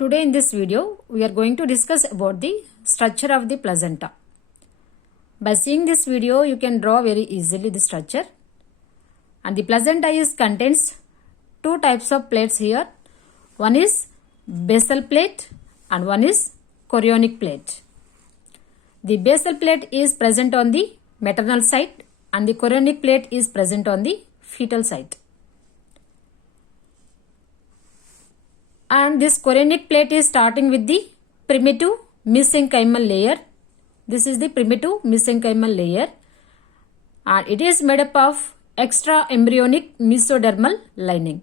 Today in this video, we are going to discuss about the structure of the placenta. By seeing this video, you can draw very easily the structure. And the placenta contains two types of plates here. One is basal plate and one is chorionic plate. The basal plate is present on the maternal side and the chorionic plate is present on the fetal side. And this chorionic plate is starting with the primitive mesenchymal layer. This is the primitive mesenchymal layer and it is made up of extra embryonic mesodermal lining.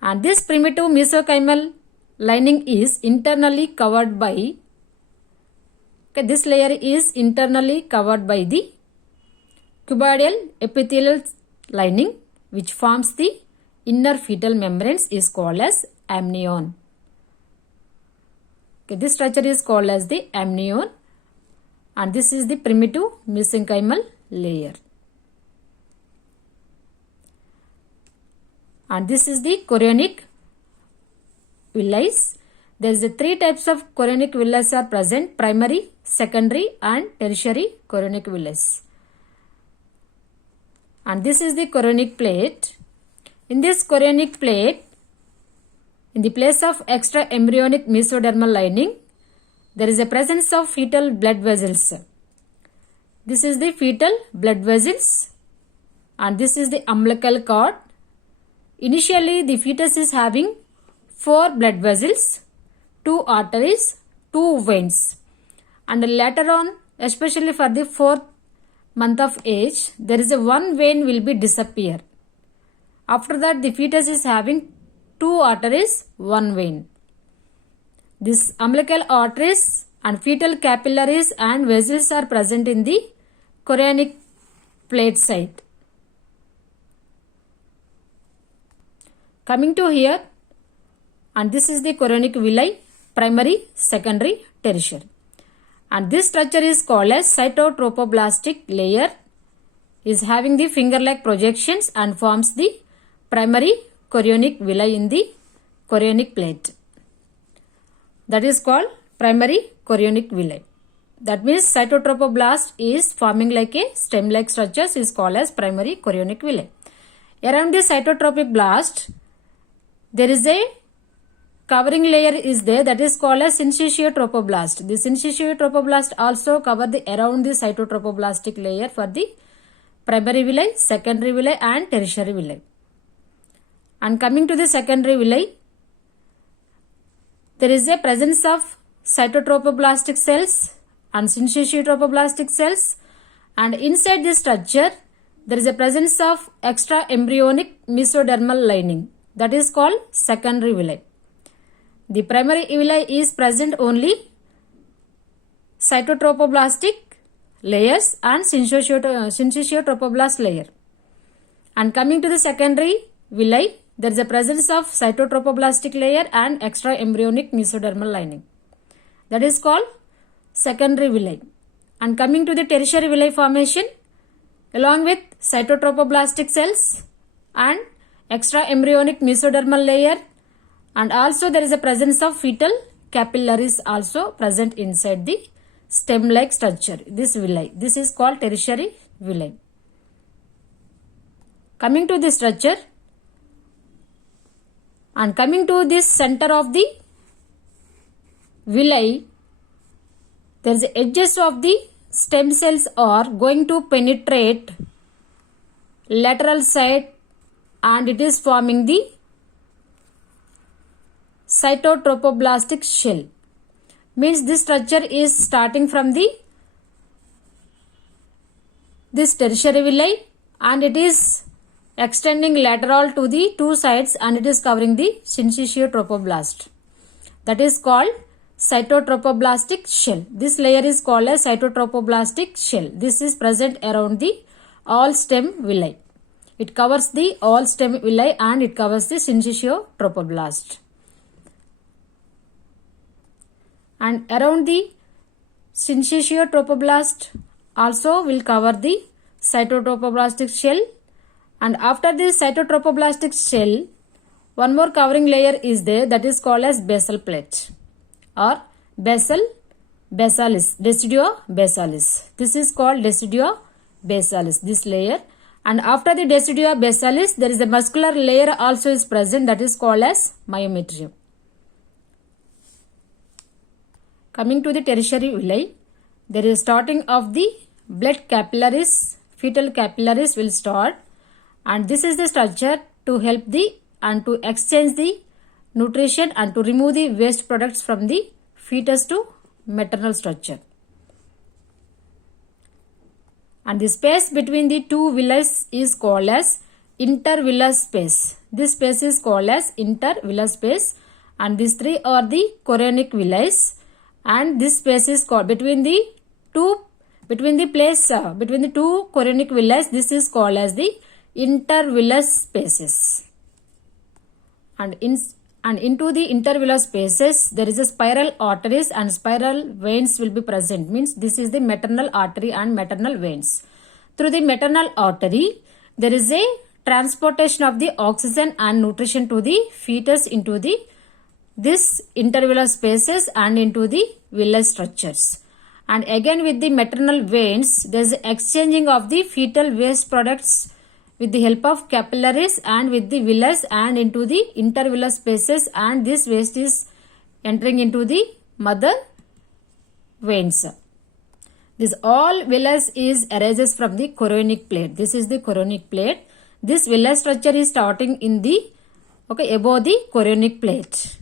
And this primitive mesenchymal lining is internally covered by, this layer is internally covered by the cuboidal epithelial lining which forms the inner fetal membranes is called as amnion. This structure is called as the amnion and this is the primitive mesenchymal layer. And this is the chorionic villi. There is three types of chorionic villi are present: primary, secondary and tertiary chorionic villi. And this is the chorionic plate. In this chorionic plate, in the place of extra embryonic mesodermal lining, there is a presence of fetal blood vessels. This is the fetal blood vessels and this is the umbilical cord. Initially, the fetus is having 4 blood vessels, 2 arteries, 2 veins. And later on, especially for the 4th month of age, there is a 1 vein will be disappear. After that, the fetus is having 2 arteries, 1 vein. This umbilical arteries and fetal capillaries and vessels are present in the chorionic plate site. Coming to here, and this is the chorionic villi, primary, secondary, tertiary. And this structure is called as cytotropoblastic layer, is having the finger-like projections and forms the primary chorionic villi in the chorionic plate. That is called primary chorionic villi. That means cytotropoblast is forming like a stem-like structures is called as primary chorionic villi. Around the cytotropic blast, there is a covering layer is there that is called as syncytiotropoblast. The syncytiotropoblast also cover the around the cytotropoblastic layer for the primary villi, secondary villi and tertiary villi. And coming to the secondary villi, there is a presence of cytotropoblastic cells and syncytiotropoblastic cells, and inside this structure there is a presence of extra embryonic mesodermal lining that is called secondary villi. The primary villi is present only cytotropoblastic layers and syncytiotropoblast layer. And coming to the secondary villi, there is a presence of cytotropoblastic layer and extra embryonic mesodermal lining. That is called secondary villi. And coming to the tertiary villi formation, along with cytotropoblastic cells and extra embryonic mesodermal layer, and also there is a presence of fetal capillaries also present inside the stem-like structure, this villi. This is called tertiary villi. Coming to this structure, and coming to this center of the villi, there is the edges of the stem cells are going to penetrate lateral side and it is forming the cytotropoblastic shell. Means this structure is starting from this tertiary villi and it is extending lateral to the 2 sides and it is covering the syncytiotropoblast. That is called cytotropoblastic shell. This layer is called as cytotropoblastic shell. This is present around the all stem villi. It covers the all stem villi and it covers the syncytiotropoblast. And around the syncytiotropoblast also will cover the cytotropoblastic shell, and after this cytotropoblastic shell one more covering layer is there, that is called as basal plate or basalis, decidua basalis. This is called decidua basalis, this layer. And after the decidua basalis, there is a muscular layer also is present, that is called as myometrium. Coming to the tertiary villi, there is starting of the blood capillaries, fetal capillaries will start, and this is the structure to help the and to exchange the nutrition and to remove the waste products from the fetus to maternal structure. And the space between the two villi is called as intervillar space. This space is called as intervillar space, and these three are the chorionic villi, and this space is called between the two chorionic villi, this is called as the intervillar spaces. And into the intervillar spaces, there is a spiral arteries and spiral veins will be present. Means this is the maternal artery and maternal veins. Through the maternal artery, there is a transportation of the oxygen and nutrition to the fetus into this intervillar spaces and into the villus structures. And again with the maternal veins, there is exchanging of the fetal waste products with the help of capillaries and with the villus and into the intervillar spaces, and this waste is entering into the mother veins. This all villus is arises from the chorionic plate. This is the chorionic plate. This villus structure is starting in the above the chorionic plate.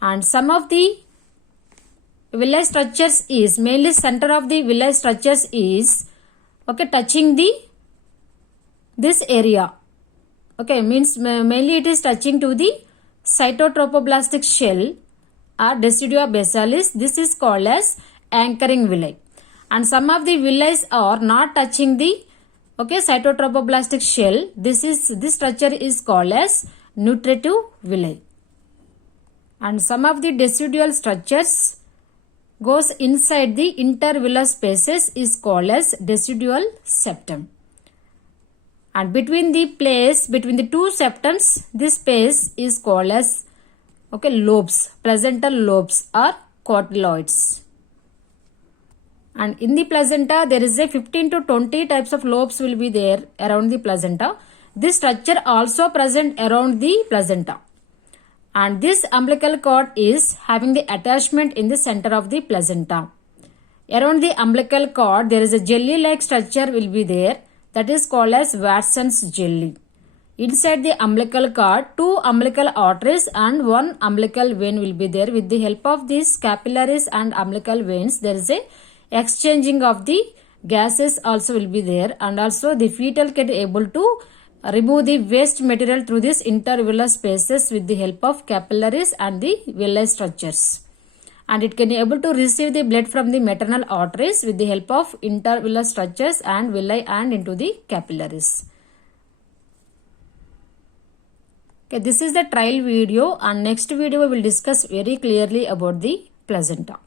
And some of the villi structures is mainly center of the villi structures is touching this area. Means mainly it is touching to the cytotropoblastic shell or decidua basalis. This is called as anchoring villi. And some of the villi are not touching the cytotropoblastic shell. This structure is called as nutritive villi. And some of the decidual structures goes inside the intervillar spaces is called as decidual septum. And between the two septums, this space is called as lobes, placental lobes or cotyloids. And in the placenta, there is a 15 to 20 types of lobes will be there around the placenta. This structure also present around the placenta. And this umbilical cord is having the attachment in the center of the placenta. Around the umbilical cord, there is a jelly-like structure will be there, that is called as Watson's jelly. Inside the umbilical cord, two umbilical arteries and one umbilical vein will be there. With the help of these capillaries and umbilical veins, there is a exchanging of the gases also will be there, and also the fetal can able to remove the waste material through this intervillar spaces with the help of capillaries and the villi structures. And it can be able to receive the blood from the maternal arteries with the help of intervillar structures and villi and into the capillaries. This is the trial video, and next video we will discuss very clearly about the placenta.